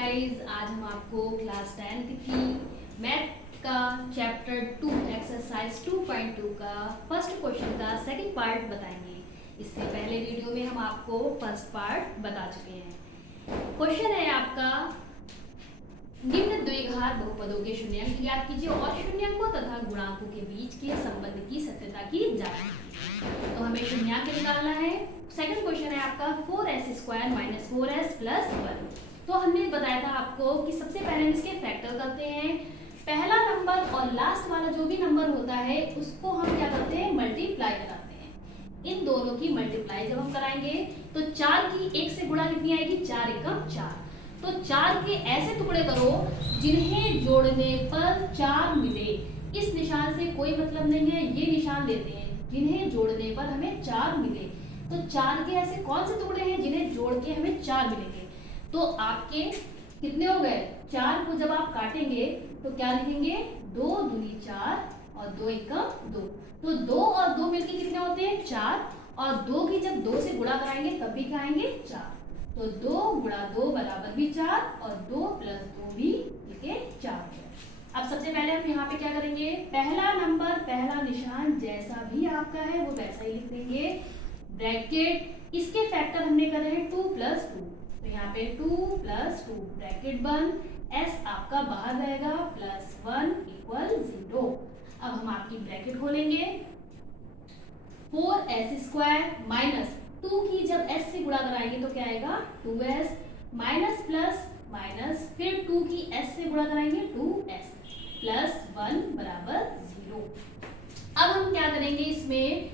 Guys, आज हम आपको क्लास 10th की मैथ का चैप्टर 2 एक्सरसाइज 2.2 का फर्स्ट क्वेश्चन का सेकंड पार्ट बताएंगे। इससे पहले वीडियो में हम आपको फर्स्ट पार्ट बता चुके हैं। क्वेश्चन है आपका, निम्न द्विघात बहुपदों के शून्यंक ज्ञात कीजिए और शून्यंकों तथा गुणांकों के बीच के संबंध की सत्यता की जांच कीजिए। तो हमें शून्यंक निकालना है। सेकंड क्वेश्चन है आपका 4s² - 4s + 1। तो हमने बताया था आपको कि सबसे पहले हम इसके फैक्टर करते हैं। पहला नंबर और लास्ट वाला जो भी नंबर होता है उसको हम क्या करते हैं, मल्टीप्लाई कराते हैं। इन दोनों की मल्टीप्लाई जब हम कराएंगे तो 4 की 1 से गुणा कितनी आएगी, 4 एकम 4। तो 4 के ऐसे टुकड़े करो जिन्हें जोड़ने पर 4 मिले। इस निशान से कोई मतलब नहीं है, ये निशान लेते हैं जिन्हें जोड़ने पर हमें 4 मिले। तो 4 के ऐसे कौन से टुकड़े हैं जिन्हें जोड़ के हमें 4 मिलेंगे। तो आपके कितने हो गए, 4 को जब आप काटेंगे तो क्या लिखेंगे, 2 दूनी 4 और 2 एकम 2। तो 2 और 2 मिलके कितने होते हैं, 4। और 2 की जब 2 से गुणा कराएंगे तब भी क्या आएंगे, 4। तो 2 × 2 बराबर भी 4 और 2 + 2 भी लिखे 4 है। अब सबसे पहले हम यहाँ पे क्या करेंगे, पहला नंबर पहला निशान जैसा भी आपका है वो वैसा ही लिख देंगे। ब्रैकेट इसके फैक्टर हमने करे हैं 2 + 2। तो यहाँ पे 2 + 2 ब्रैकेट बंद, s आपका बाहर रहेगा +1 = 0। अब हम आपकी ब्रैकेट खोलेंगे। 4s² - 2 की जब s से गुणा कराएंगे तो क्या आएगा, 2s माइनस प्लस माइनस, फिर 2 की s से गुणा कराएंगे 2s +1 = 0। अब हम क्या करेंगे, इसमें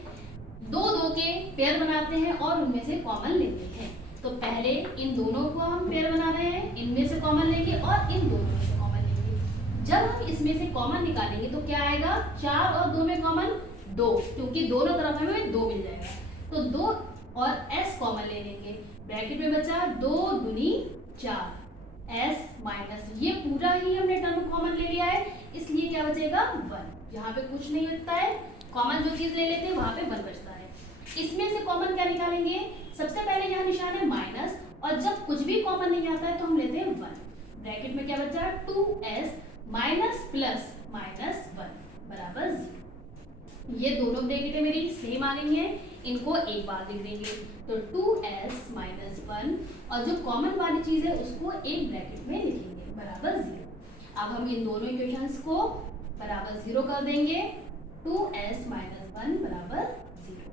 2 के पेयर बनाते हैं और उनमें से कॉमन लेते हैं। तो पहले इन दोनों को हम पेयर बना रहे हैं, इनमें से कॉमन लेंगे और इन दोनों में से कॉमन लेंगे। जब हम इसमें से कॉमन निकालेंगे तो क्या आएगा, 4 और 2 में कॉमन 2, क्योंकि दोनों तरफ हमें 2 मिल जाएगा। तो 2 और s कॉमन ले लेंगे। ब्रैकेट में बचा 2 दूनी 4 s माइनस, ये पूरा ही हमने टर्म कॉमन ले लिया है, इसलिए क्या बचेगा, 1। यहाँ पे कुछ नहीं बचता है, कॉमन जो चीज ले लेते हैं वहां पे 1 बचता है। इसमें से कॉमन क्या निकालेंगे, सबसे पहले यहाँ निशान है माइनस, और जब कुछ भी कॉमन नहीं आता है तो हम लेते हैं 1। ब्रैकेट में क्या बचा, 2s माइनस प्लस माइनस 1 बराबर 0। ये दोनों ब्रैकेटें मेरी सेम आ गई हैं, इनको एक बार लिख देंगे। तो 2s - 1 और जो कॉमन वाली चीज है उसको एक ब्रैकेट में लिखेंगे बराबर 0। अब हम इन दोनों इक्वेशंस को बराबर 0 कर देंगे। 2s - 1 बराबर 0।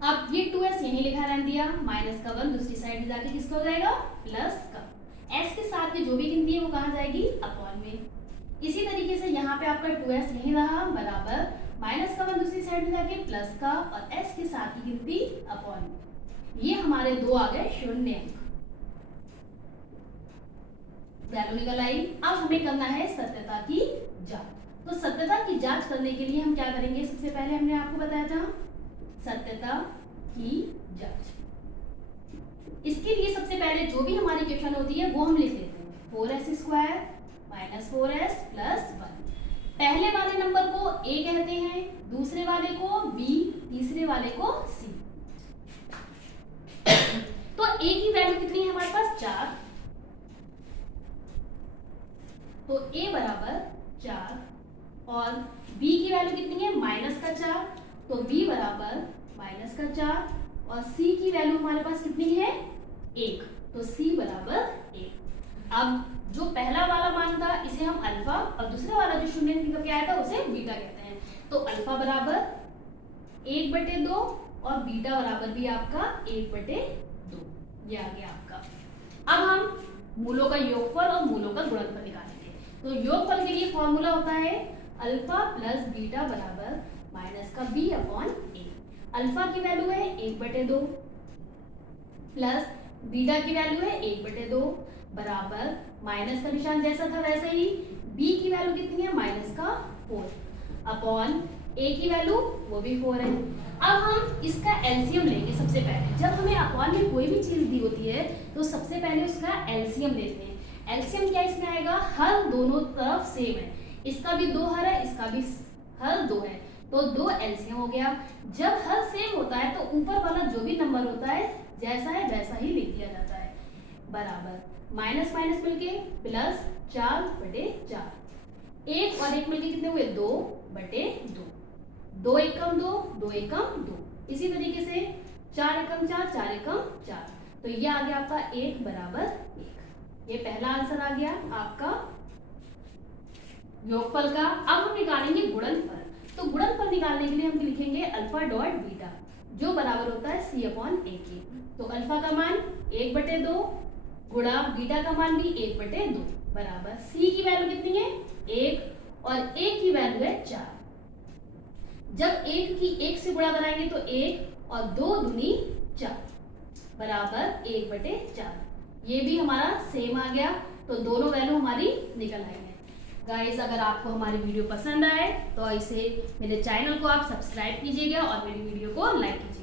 अब ये 2s यहीं लिखा रहने दिया, माइनस का 1 दूसरी साइड में जाके किसका हो जाएगा, प्लस का। s के साथ की जो भी गिनती है वो कहाँ जाएगी, अपॉन में। इसी तरीके से यहाँ पे आपका 2s यहीं रहा बराबर माइनस का 1 दूसरी साइड में जाके प्लस का, और s के साथ की गिनती अपॉन में। ये हमारे 2 आ गए शून्यंक, वैल्यू निकल आई। अब हमें करना है सत्यता की जांच। तो सत्यता की जांच करने के लिए हम क्या करेंगे, सबसे पहले हमने आपको बताया था सत्यता की जांच। इसके लिए सबसे पहले जो भी हमारी इक्वेशन होती है वो हम लिख लेते हैं, 4s² - 4s + 1। पहले वाले नंबर को a कहते हैं, दूसरे वाले को b, तीसरे वाले को c। तो a की वैल्यू कितनी है हमारे पास, 4। तो a बराबर 4, और b की वैल्यू कितनी है, -4। तो b बराबर -4, और c की वैल्यू हमारे पास कितनी है, 1। तो c बराबर 1। अब जो पहला वाला मान था इसे हम अल्फा, और दूसरे वाला जो शून्य निकल के आया था उसे बीटा कहते हैं। तो अल्फा बराबर 1/2 और बीटा बराबर भी आपका 1/2, ये आ गया आपका। अब हम मूलों का योगफल और मूलों का गुणनफल निकालेंगे। तो योगफल के लिए फॉर्मूला होता है अल्फा + बीटा बराबर -b/a। अल्फा की वैल्यू है 1/2 प्लस बीटा की वैल्यू है 1/2 बराबर माइनस का निशान जैसा था वैसे ही, b की वैल्यू कितनी है, -4 अपॉन a की वैल्यू वो भी 4 है। अब हम इसका एलसीएम लेंगे। सबसे पहले जब हमें अपॉन में कोई भी चीज दी होती है तो सबसे पहले उसका एलसीएम लेते हैं। एलसीएम क्या इसमें आएगा, हर दोनों तरफ सेम है, इसका भी 2 हर है, इसका भी हर 2 है, तो 2 एलसीएम हो गया। जब हर सेम होता है तो ऊपर वाला जो भी नंबर होता है जैसा है वैसा ही लिख दिया जाता है। बराबर माइनस माइनस मिलके प्लस 4/4। 1 और 1 मिलके कितने हुए 2/2। 2 एकम 2, 2 एकम 2। इसी तरीके से 4 एकम 4, 4 एकम 4। तो ये आ गया आपका 1 बराबर 1। ये पहला आंसर आ गया आपका योगफल का। अब हम निकालेंगे गुणनफल। तो गुणनफल निकालने के लिए हम लिखेंगे अल्फा डॉट बीटा, जो बराबर होता है c/a के। तो अल्फा का मान 1/2 गुणा बीटा का मान भी 1/2 बराबर c की वैल्यू कितनी है 1 और a की वैल्यू है 4। जब 1 की 1 से गुणा कराएंगे तो 1 और 2 दूनी 4 बराबर 1/4। ये भी हमारा सेम आ गया, तो दोनों वैल्यू हमारी निकल आई है। गाइस, अगर आपको हमारी वीडियो पसंद आए तो इसे मेरे चैनल को आप सब्सक्राइब कीजिएगा और मेरी वीडियो को लाइक कीजिएगा।